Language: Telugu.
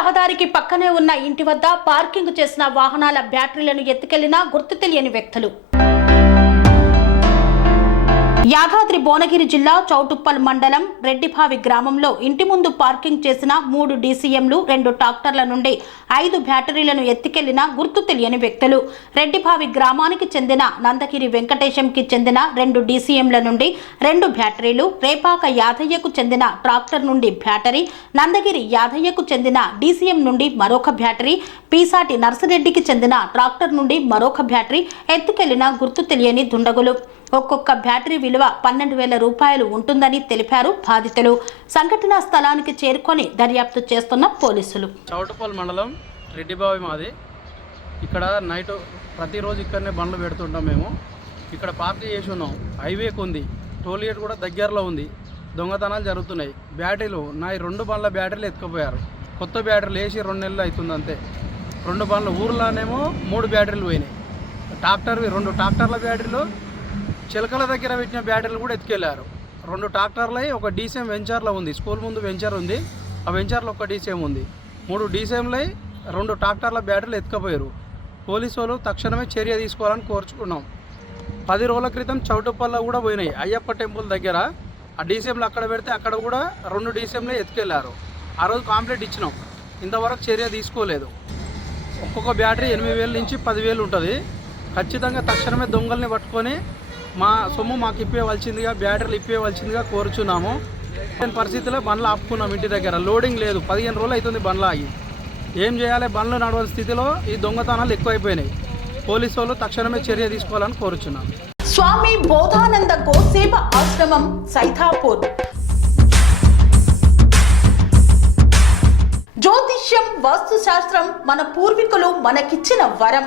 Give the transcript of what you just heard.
రహదారికి పక్కనే ఉన్న ఇంటి వద్ద పార్కింగ్ చేసిన వాహనాల బ్యాటరీలను ఎత్తుకెళ్ళిన గుర్తు తెలియని వ్యక్తులు. యాదాద్రి భువనగిరి జిల్లా చౌటుప్పల్ మండలం రెడ్డిభావి గ్రామంలో ఇంటి ముందు పార్కింగ్ చేసిన మూడు డీసీఎంలు రెండు ట్రాక్టర్ల నుండి ఐదు బ్యాటరీలను ఎత్తికెళ్ళిన గుర్తు తెలియని వ్యక్తులు. రెడ్డిభావి గ్రామానికి చెందిన నందగిరి వెంకటేశంకి చెందిన రెండు డీసీఎంల నుండి రెండు బ్యాటరీలు రేపాక యాదయ్యకు చెందిన ట్రాక్టర్ నుండి బ్యాటరీ నందగిరి యాదయ్యకు చెందిన డీసీఎం నుండి మరొక బ్యాటరీ పీసాటి నర్సిరెడ్డికి చెందిన ట్రాక్టర్ నుండి మరొక బ్యాటరీ ఎత్తుకెళ్ళిన గుర్తు తెలియని దుండగులు. ఒక్కొక్క బ్యాటరీ విలువ పన్నెండు వేల రూపాయలు ఉంటుందని తెలిపారు బాధితులు. సంఘటనా స్థలానికి చేరుకొని దర్యాప్తు చేస్తున్న పోలీసులు. చౌటపల్లి మండలం రెడ్డిబావి మాది. ఇక్కడ నైట్ ప్రతిరోజు ఇక్కడనే బండ్లు పెడుతుంటాం మేము. ఇక్కడ పార్టీ చేసి ఉన్నాం. హైవేకు ఉంది. టోల్ గేట్ కూడా దగ్గరలో ఉంది. దొంగతనాలు జరుగుతున్నాయి. బ్యాటరీలు నా రెండు బండ్ల బ్యాటరీలు ఎత్తుకుపోయారు. కొత్త బ్యాటరీలు వేసి రెండు నెలలు అవుతుంది అంతే. రెండు బండ్లు ఊర్లోనేమో మూడు బ్యాటరీలు పోయినాయి. ట్రాక్టర్వి రెండు ట్రాక్టర్ల బ్యాటరీలు చిలకల దగ్గర పెట్టిన బ్యాటరీలు కూడా ఎత్తుకెళ్ళారు రెండు ట్రాక్టర్లై ఒక డీసీఎం వెంచర్లో ఉంది. స్కూల్ ముందు వెంచర్ ఉంది ఆ వెంచర్లో ఒక డీసీఎం ఉంది. మూడు డీసీఎంలై రెండు ట్రాక్టర్ల బ్యాటరీలు ఎత్తుకపోయారు. పోలీసు వాళ్ళు తక్షణమే చర్య తీసుకోవాలని కోరుచుకున్నాం. పది రోజుల క్రితం చౌటుప్పల్లో కూడా పోయినాయి. అయ్యప్ప టెంపుల్ దగ్గర ఆ డీసీఎంలు అక్కడ పెడితే అక్కడ కూడా రెండు డీసీఎంలే ఎత్తుకెళ్ళారు ఆ రోజు కాంప్లైంట్ ఇచ్చినాం. ఇంతవరకు చర్య తీసుకోలేదు. ఒక్కొక్క బ్యాటరీ ఎనిమిది వేల నుంచి పదివేలు ఉంటుంది. ఖచ్చితంగా తక్షణమే దొంగల్ని పట్టుకొని మా సొమ్ము మాకు ఇప్పేవలసిందిగా బ్యాటరీలు ఇప్పేవలసిందిగా కోరుచున్నాము. లేని పరిస్థితిలో బండ్లు ఆపుకున్నాం ఇంటి దగ్గర. లోడింగ్ లేదు. పదిహేను రోజులు అవుతుంది బండ్లు ఆగి. ఏం చేయాలి? బండ్లు నడవని స్థితిలో ఈ దొంగతనాలు ఎక్కువైపోయినాయి. పోలీసు వాళ్ళు తక్షణమే చర్య తీసుకోవాలని కోరుచున్నాం. స్వామి బోధానంద గోసేవ ఆశ్రమం సైథాపూర్ జ్యోతిష్యం వాస్తుశాస్త్రం మన పూర్వీకులు మనకిచ్చిన వరం.